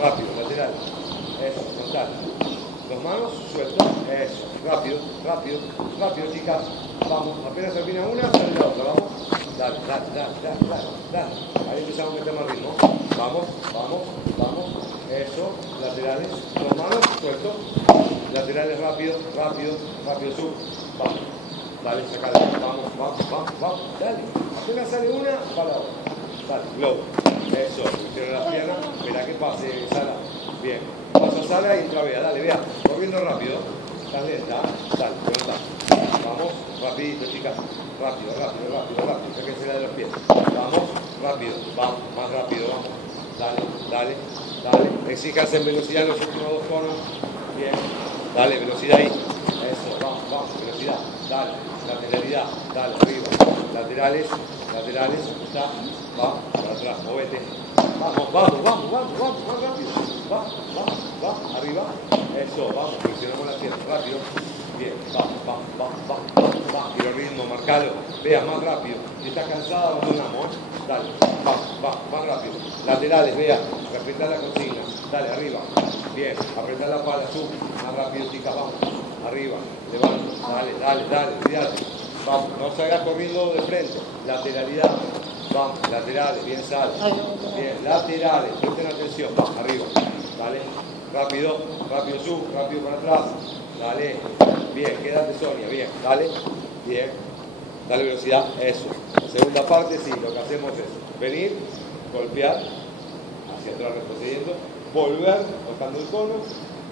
rápido, lateral, eso, frontal, dos manos, suelto, eso, rápido, rápido, rápido, chicas, vamos, apenas termina una, sale la otra, vamos, dale, dale, dale, dale, dale, dale, ahí empezamos a meter más ritmo, vamos, vamos, vamos, eso, laterales, dos manos, suelto, laterales, rápido, rápido, rápido, sub, vamos, dale, sacale, vamos, vamos, vamos, vamos, dale, apenas sale una, para la otra, dale, globo, eso, tiro las piernas, espera que pase, Sala, bien, pasa Sala y entra Bea, dale, Bea, corriendo rápido, estás lenta, dale, levanta, vamos, rapidito, chicas, rápido, rápido, rápido, rápido, sáquensela de los pies, vamos, rápido, vamos, más rápido, vamos, dale, dale, dale, exíjanse en velocidad en los últimos dos conos, bien, dale, velocidad ahí, eso, vamos, vamos, velocidad, dale, lateralidad, dale, arriba, laterales, laterales, está, va, para atrás, movete, vamos, vamos, vamos, vamos, vamos, más rápido, va, va, va, arriba, eso, vamos, presionamos la pierna, rápido, bien, va, va, va, va, va, va, quiero ritmo, marcalo, vea, más rápido, si estás cansada, abandonamos, dale, va, va, más rápido, laterales, vea, respetar la consigna, dale, arriba, bien, apretar la pala, sub, más rápido, chicas, vamos, arriba, levanta, dale, dale, dale, cuidate, vamos, no salgas corriendo de frente, lateralidad, vamos, laterales, bien sal, bien, laterales, presten atención, vamos, arriba, dale, rápido, rápido sub, rápido para atrás, dale, bien, quédate Sonia, bien, dale, bien, dale velocidad, eso, segunda parte, sí, lo que hacemos es venir, golpear, hacia atrás retrocediendo, volver, tocando el cono,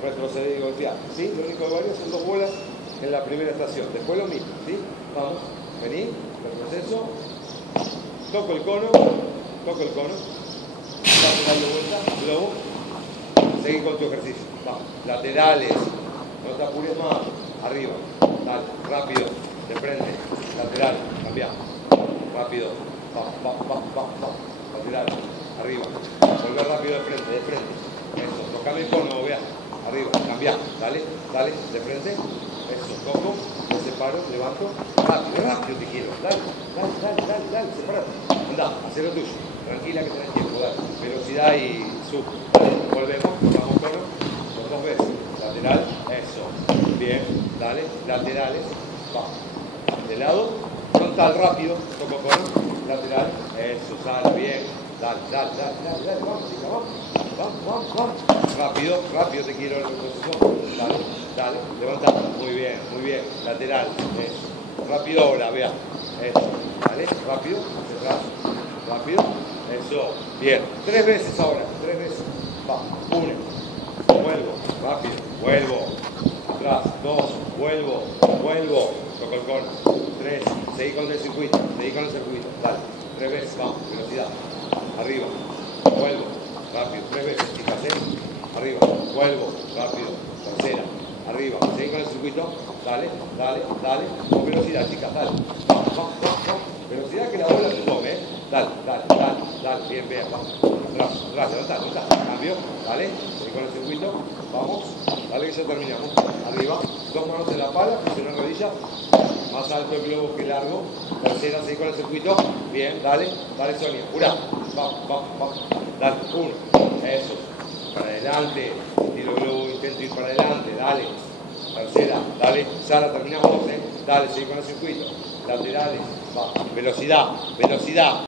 retroceder y golpear, ¿sí? Lo único que varía son dos bolas en la primera estación, después lo mismo, ¿sí? Vamos, vení, retroceso, toco el cono, vas dando vuelta, globo, seguí con tu ejercicio, vamos, laterales, no te apures más, arriba, dale, rápido, de frente, lateral, cambia, rápido, va, lateral, arriba, volver rápido de frente, eso, tocame el cono, vea, arriba, cambia, dale, dale, de frente, eso, toco, me separo, levanto, rápido, rápido te quiero, dale, separate, anda, haz lo tuyo, tranquila que tenés tiempo, dale, velocidad y sub, dale, volvemos, tocamos cono, dos veces, lateral, eso, bien, dale, laterales, va, de lado, frontal, rápido, toco cono, lateral, eso, sale, bien, dale, vamos, chica, vamos, rápido, te quiero el retroceso, dale, levanta, muy bien, lateral, eso, rápido ahora, vea, eso, dale, rápido, atrás, rápido, eso, bien, 3 veces ahora, 3 veces, va, 1, vuelvo, rápido, vuelvo, atrás, 2, vuelvo, toco el cono, 3, seguí con el circuito, dale, 3 veces, vamos, velocidad, arriba, vuelvo, rápido, 3 veces, chicas, arriba, vuelvo, rápido, tercera, arriba, seguí con el circuito, dale, con velocidad, chicas, dale, vamos, velocidad que la bola se tome, dale, bien, vamos, atrás, levanta, cambio, dale, seguí con el circuito, vamos, dale que ya terminamos, arriba, 2 manos en la pala, presiona la rodilla, más alto el globo que largo, tercera, seguí con el circuito, bien, dale Sonia, pura, vamos, dale, 1, eso, para adelante, tiro el globo, intento ir para adelante, dale, tercera, dale, Sara, terminamos, dale, seguí con el circuito, laterales, va, velocidad,